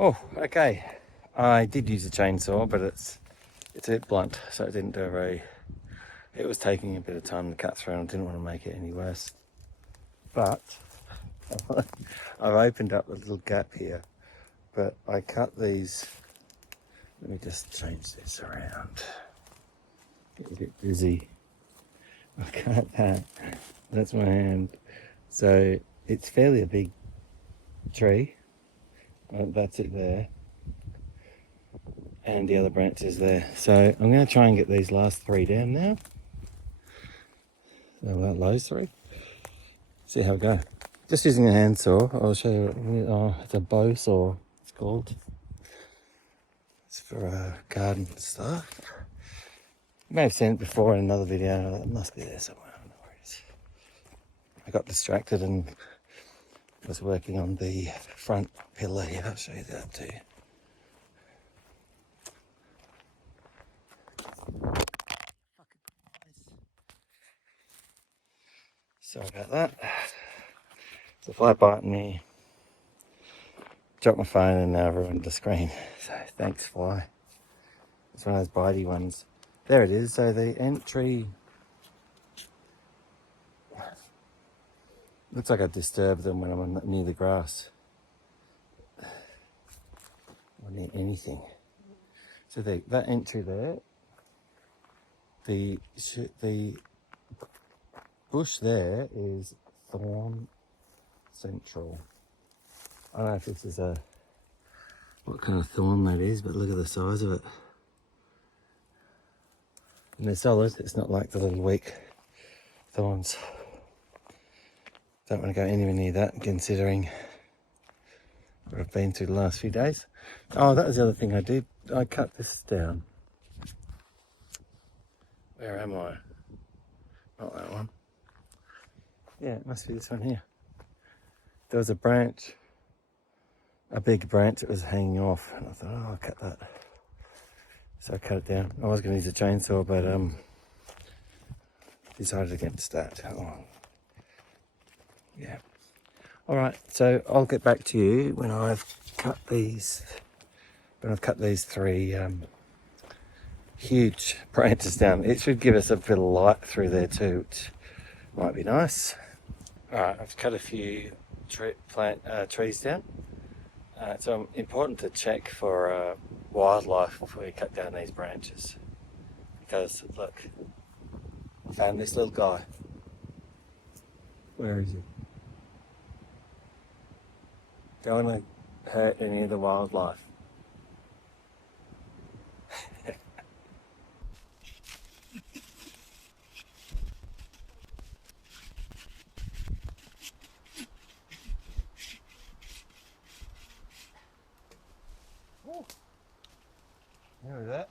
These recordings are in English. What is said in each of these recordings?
Oh, okay. I did use a chainsaw, but it's a bit blunt, so it didn't do a very... It was taking a bit of time to cut through, and I didn't want to make it any worse. But I've opened up a little gap here, but I cut these... Let me just change this around. Get a bit busy. I cut that. That's my hand. So it's fairly a big tree. That's it there. And the other branch is there. So I'm going to try and get these last three down now. So those three. See how we go. Just using a handsaw. I'll show you. Oh, it's a bow saw. It's called. It's for garden stuff. You may have seen it before in another video. It must be there somewhere. No worries. I got distracted and was working on the front pillar here. I'll show you that too. Sorry about that. It's a fly biting me. Dropped my phone and now ruined the screen. So thanks, fly. It's one of those bitey ones. There it is. So the entry looks like I disturbed them when I'm near the grass or near anything. So that entry there, the bush there is thorn central. I don't know if this is what kind of thorn that is, but look at the size of it. And they're solid. It's not like the little weak thorns. Don't want to go anywhere near that, considering what I've been through the last few days. Oh, that was the other thing I did. I cut this down. Where am I? Not that one. Yeah, it must be this one here. There was a branch, a big branch that was hanging off, and I thought, oh, I'll cut that. So I cut it down. I was going to use a chainsaw, but decided against that. Oh. Yeah. All right. So I'll get back to you when I've cut these. When I've cut these three huge branches down, it should give us a bit of light through there too, which might be nice. All right. I've cut a few trees down. So important to check for wildlife before you cut down these branches, because look, I found this little guy. Where is he? Don't want to hurt any of the wildlife. Oh, remember that?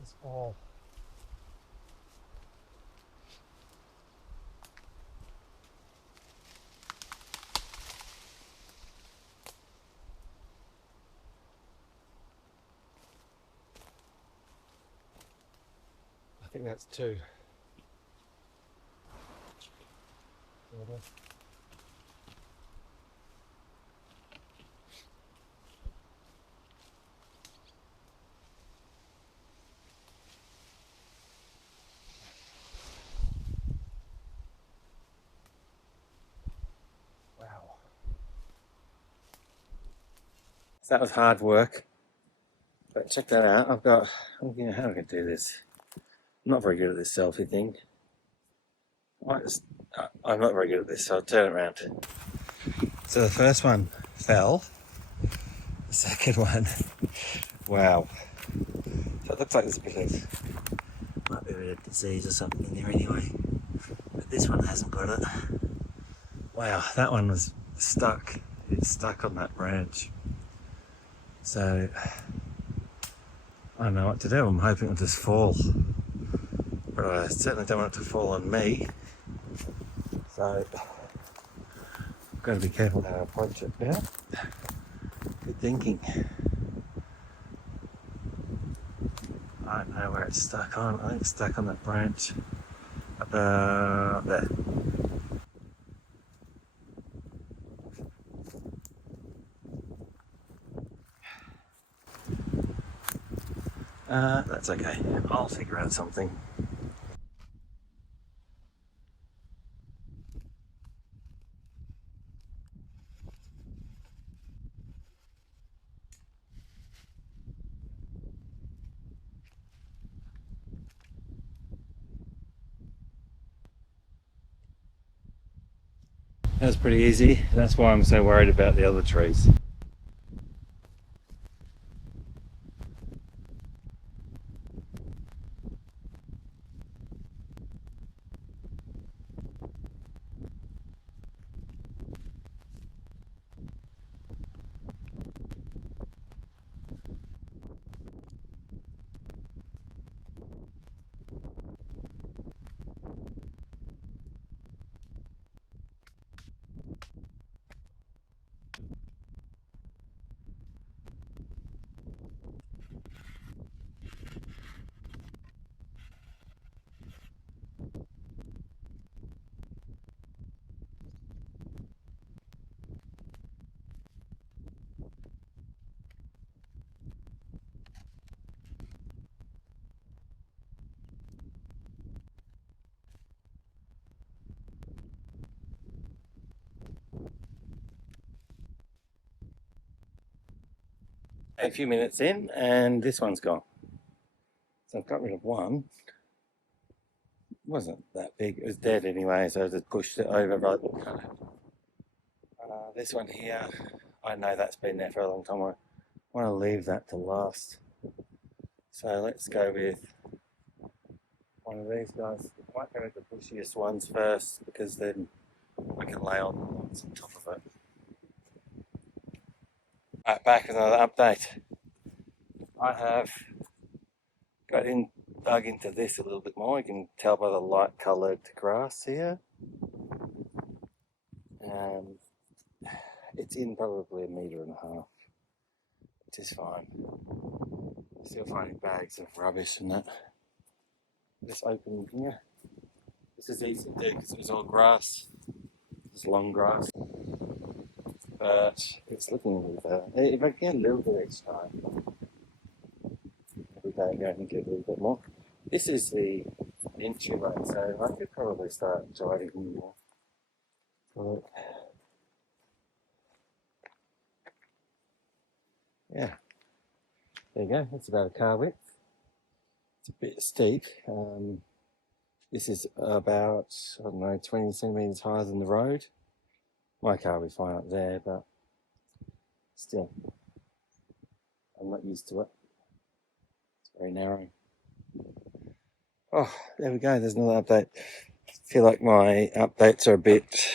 It's all. I think that's two. Wow. So that was hard work. But check that out. How am I going to do this? I'm not very good at this selfie thing. I'm not very good at this, so I'll turn it around. So the first one fell, the second one, wow. So it looks like there's might be a bit of disease or something in there anyway. But this one hasn't got it. Wow, that one was stuck. It's stuck on that branch. So I don't know what to do. I'm hoping it'll just fall. But I certainly don't want it to fall on me. So I've got to be careful how I approach it now. Good thinking. I don't know where it's stuck on. I think it's stuck on that branch about there. That's okay. I'll figure out something. That was pretty easy. That's why I'm so worried about the other trees. A few minutes in and this one's gone. So I've got rid of one. It wasn't that big, it was dead anyway, so I just pushed it over right. This one here, I know that's been there for a long time. I want to leave that to last. So let's go with one of these guys. I might go with the bushiest ones first because then I can lay on the ones on top of it. Right, back with another update. I have dug into this a little bit more. You can tell by the light coloured grass here. It's in probably 1.5 meters, which is fine. Still finding bags of rubbish and that. Just opening here. This is easy to do because it was all grass. It's long grass. But it's looking a little better. If I get a little bit each time, every day I'm going to get a little bit more. This is the entryway, so I could probably start driving more. But yeah, there you go. That's about a car width. It's a bit steep. This is about, I don't know, 20 centimetres higher than the road. My car will be fine up there, but still, I'm not used to it. It's very narrow. Oh, there we go. There's another update. I feel like my updates are a bit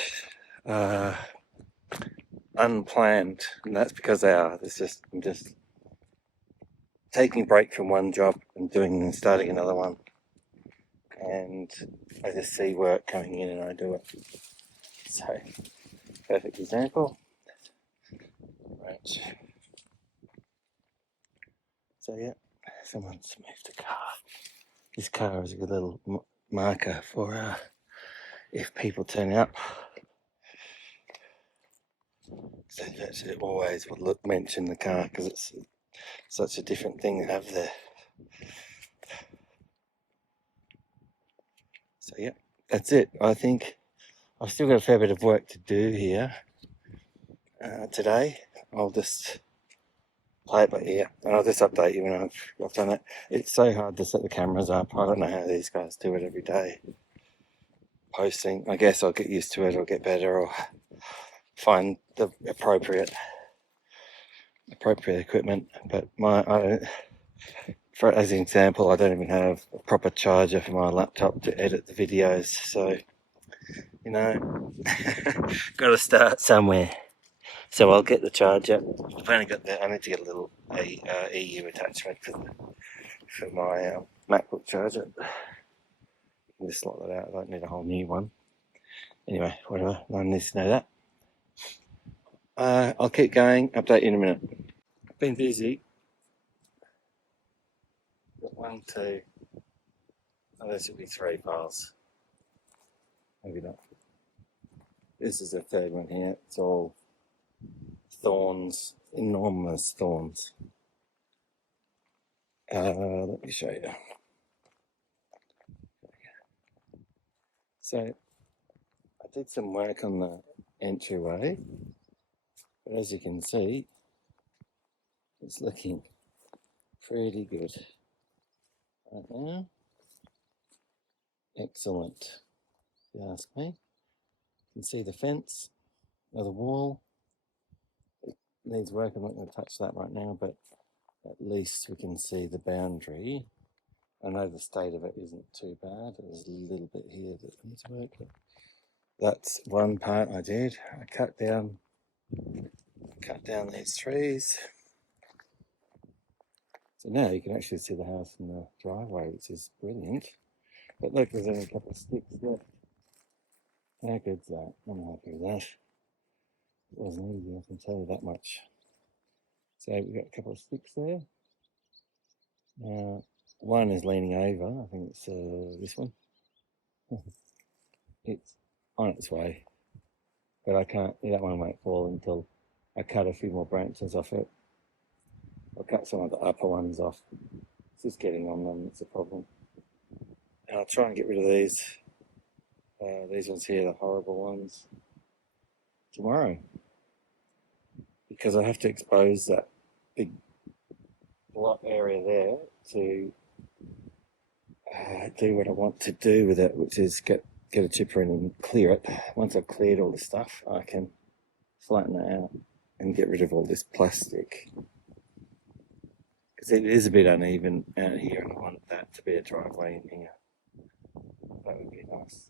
unplanned, and that's because they are. I'm just taking a break from one job and starting another one, and I just see work coming in and I do it. So, perfect example. Right. So yeah, someone's moved a car. This car is a good little marker for if people turn up. So it always would mention the car because it's such a different thing to have there. So yeah, that's it. I think I've still got a fair bit of work to do here today. I'll just play it by ear and I'll just update you when I've done it. It's so hard to set the cameras up. I don't know how these guys do it every day. Posting, I guess I'll get used to it or get better, or find the appropriate equipment. But as an example, I don't even have a proper charger for my laptop to edit the videos. So, you know, got to start somewhere. So I'll get the charger. I need to get a little EU attachment for my MacBook charger. Just slot that out. I don't need a whole new one. Anyway, whatever. No one needs to know that. I'll keep going. Update you in a minute. I've been busy. Got 1, 2. Oh, there should be 3 files. Maybe not. This is the 3rd one here. It's all thorns, enormous thorns. Let me show you. So I did some work on the entryway, but as you can see, it's looking pretty good right now. Excellent, if you ask me. You can see the fence or the wall. It needs work. I'm not going to touch that right now, but at least we can see the boundary. I know the state of it isn't too bad. There's a little bit here that needs work. That's one part I did. I cut down these trees. So now you can actually see the house from the driveway, which is brilliant. But look, there's only a couple of sticks left. How good's that? I'm happy with that. It wasn't easy, I can tell you that much. So we've got a couple of sticks there. One is leaning over. I think it's this one. It's on its way, but I can't. That one won't fall until I cut a few more branches off it. I'll cut some of the upper ones off. It's just getting on them. It's a problem. And I'll try and get rid of these. These ones here, the horrible ones, tomorrow, because I have to expose that big block area there to do what I want to do with it, which is get a chipper in and clear it. Once I've cleared all this stuff, I can flatten it out and get rid of all this plastic, because it is a bit uneven out here, and I want that to be a driveway in here. That would be nice.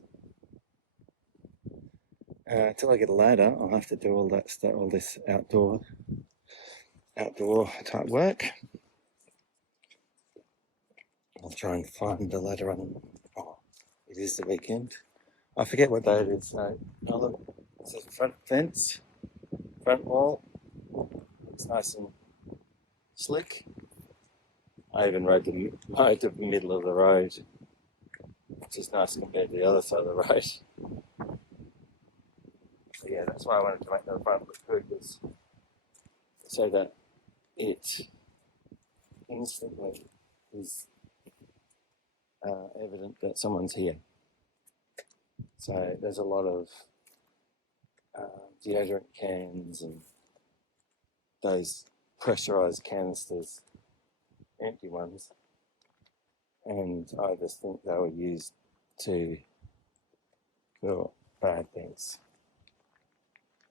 Until I get a ladder, I'll have to do all that stuff, all this outdoor type work. I'll try and find the ladder on. Oh, it is the weekend. I forget what day it is. So, oh look, it's a front fence, front wall. It's nice and slick. I even rode the middle of the road, which is nice compared to the other side of the road. So yeah, that's why I wanted to make the front look good, was so that it instantly is evident that someone's here. So there's a lot of deodorant cans and those pressurized canisters, empty ones, and I just think they were used to for bad things.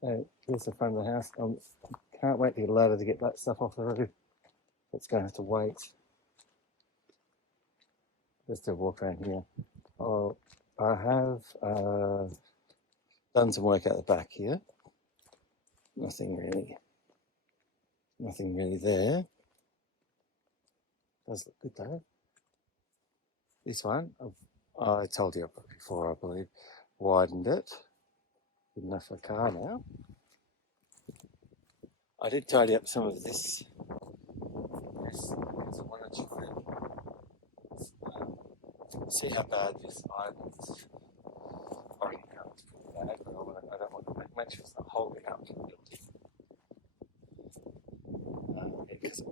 So here's the front of the house. I can't wait to get a ladder to get that stuff off the roof. It's going to have to wait. Just to walk around here. Oh, I have done some work out the back here. Nothing really there. Does look good though. This one, I told you before, I believe, widened it. Good enough for a car now. I did tidy up some of this. Yes, I want to try and see how bad this island is. I reckon it's pretty bad, but I don't want to make sure it's not holding up to the building. Because it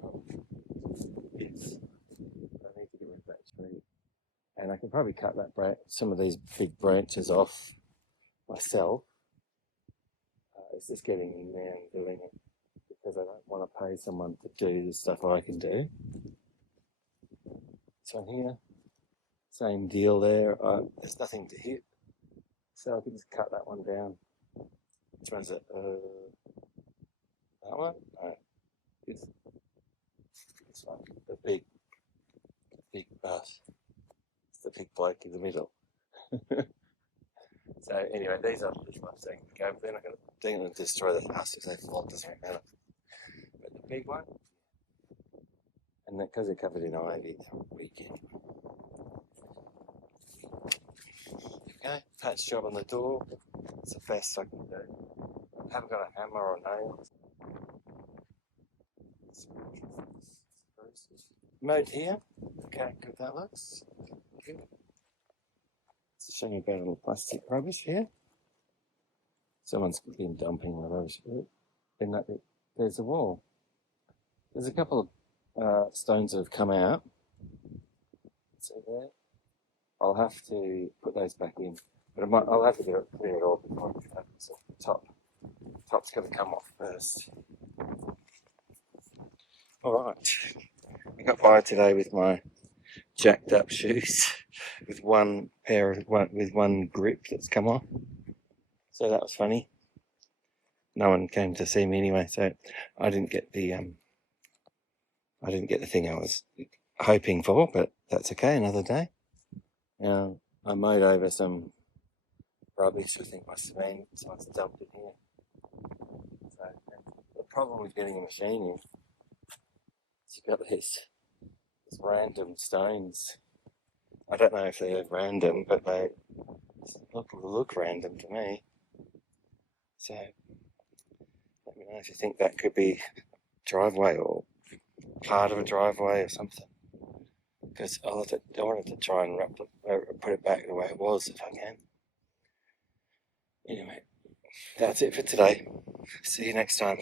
is. I need to get rid of that tree. And I can probably cut some of these big branches off myself. It's just getting in there and doing it, because I don't want to pay someone to do the stuff I can do. So here, same deal there. There's nothing to hit, so I can just cut that one down. Which one's it? That one? No, it's this one. The big bus. It's the big bloke in the middle. So anyway, these are the ones that can go. They're not going to destroy the house if they fall. It doesn't matter. But the big one, and because they're covered in ivy, they're weak anyway. Okay, patch job on the door. It's the best I can do. I haven't got a hammer or nails. Mode here. Okay, good that looks. Good. It's showing about all the plastic rubbish here. Someone's been dumping the rubbish here. In that bit, there's a wall. There's a couple of stones that have come out. See there? I'll have to put those back in, but I'll have to do it, clear it all before I do that. So top's going to come off first. All right, I got by today with my jacked up shoes, with one grip that's come off. So that was funny. No one came to see me anyway, so I didn't get the thing I was hoping for, but that's okay. Another day. I mowed over some rubbish. I think must have been someone's dumped it here. So the problem with getting a machine in, is you've got these random stones. I don't know if they're random, but they look random to me. So let me know if you think that could be driveway or part of a driveway or something. Because I wanted to try and put it back the way it was if I can. Anyway, that's it for today. See you next time.